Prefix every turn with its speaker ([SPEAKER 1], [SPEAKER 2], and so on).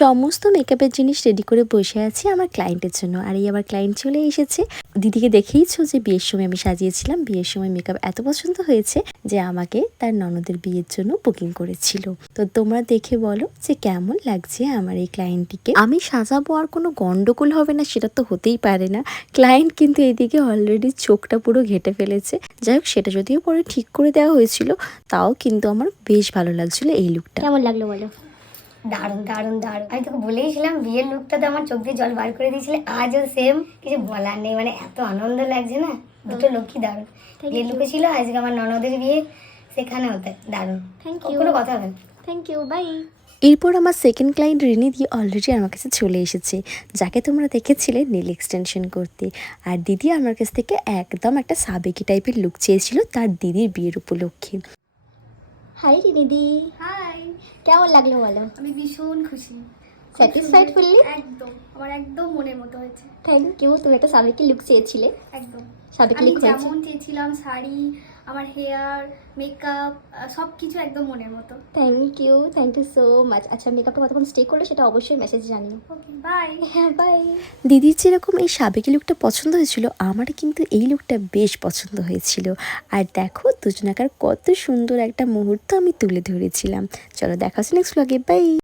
[SPEAKER 1] সমস্ত মেকআপের জিনিস রেডি করে বসে আছি আমার ক্লায়েন্টের জন্য। আর এই আমার ক্লায়েন্ট চলে এসেছে। দিদিকে দেখেইছো যে বিয়ের সময় আমি সাজিয়েছিলাম। বিয়ের সময় মেকআপ এত পছন্দ হয়েছে যে আমাকে তার ননদের বিয়ের জন্য বুকিং করেছিল। তো তোমরা দেখে বলো যে কেমন লাগছে আমার এই ক্লায়েন্টটিকে আমি সাজাবো আর কোনো গন্ডগোল হবে না, সেটা তো হতেই পারে না। ক্লায়েন্ট কিন্তু এদিকে অলরেডি চোখটা পুরো ঘেটে ফেলেছে। যাই হোক, সেটা যদিও পরে ঠিক করে দেওয়া হয়েছিল, তাও কিন্তু আমার বেশ ভালো লাগছিল এই লুকটা
[SPEAKER 2] কেমন লাগল বলো?
[SPEAKER 3] দারুণ দারুণ দারুণ। আমি তোকে বলেইছিলাম বিয়ের লুকটা তো আমার চোখ দিয়ে জল বার করে দিয়েছিলে আজও সেম কিছু বলার নেই মানে এত আনন্দ লাগছে না? দুটো লোকই দারুণ। বিয়ের লুকে ছিল আজকে আমার ননদের বিয়ে সেখানে হতে দারুণ।
[SPEAKER 2] Thank ইউ
[SPEAKER 3] কোনো কথা হবে না।
[SPEAKER 2] থ্যাংক ইউ বাই
[SPEAKER 1] এরপর আমার সেকেন্ড ক্লায়েন্ট রিনিদি অলরেডি আমার কাছে চলে এসেছে যাকে তোমরা দেখেছিলে নীল এক্সটেনশন করতে। আর দিদি আমার কাছ থেকে একদম একটা সাবেকি টাইপের লুক চেয়েছিল তার দিদির বিয়ের উপলক্ষে।
[SPEAKER 2] হাই রিনিদি
[SPEAKER 4] হাই
[SPEAKER 2] কেমন লাগল বলো?
[SPEAKER 4] আমি ভীষণ খুশি।
[SPEAKER 2] স্যাটিসফাইড ফুললি
[SPEAKER 4] একদম। আমার একদম মনের মতো হয়েছে।
[SPEAKER 2] থ্যাংক ইউ তুমি একটা সাবেকি লুক চেয়েছিলে।
[SPEAKER 4] একদম।
[SPEAKER 2] সাবেকি লুক
[SPEAKER 4] যেমন চেয়েছিলাম শাড়ি আমার হেয়ার মেকআপ সব কিছু একদম মনের মতো।
[SPEAKER 2] Thank you thank you so much আচ্ছা মেকআপটা কতক্ষণ স্টে করল সেটা অবশ্যই মেসেজ জানিও।
[SPEAKER 4] ওকে বাই
[SPEAKER 2] হ্যাঁ বাই
[SPEAKER 1] দিদির যেরকম এই সাবেকি লুকটা পছন্দ হয়েছিল আমার কিন্তু এই লুকটা বেশ পছন্দ হয়েছিল। আর দেখো দুজনাকার কত সুন্দর একটা মুহূর্ত আমি তুলে ধরেছিলাম। চলো দেখা হচ্ছে নেক্সট ব্লগে বাই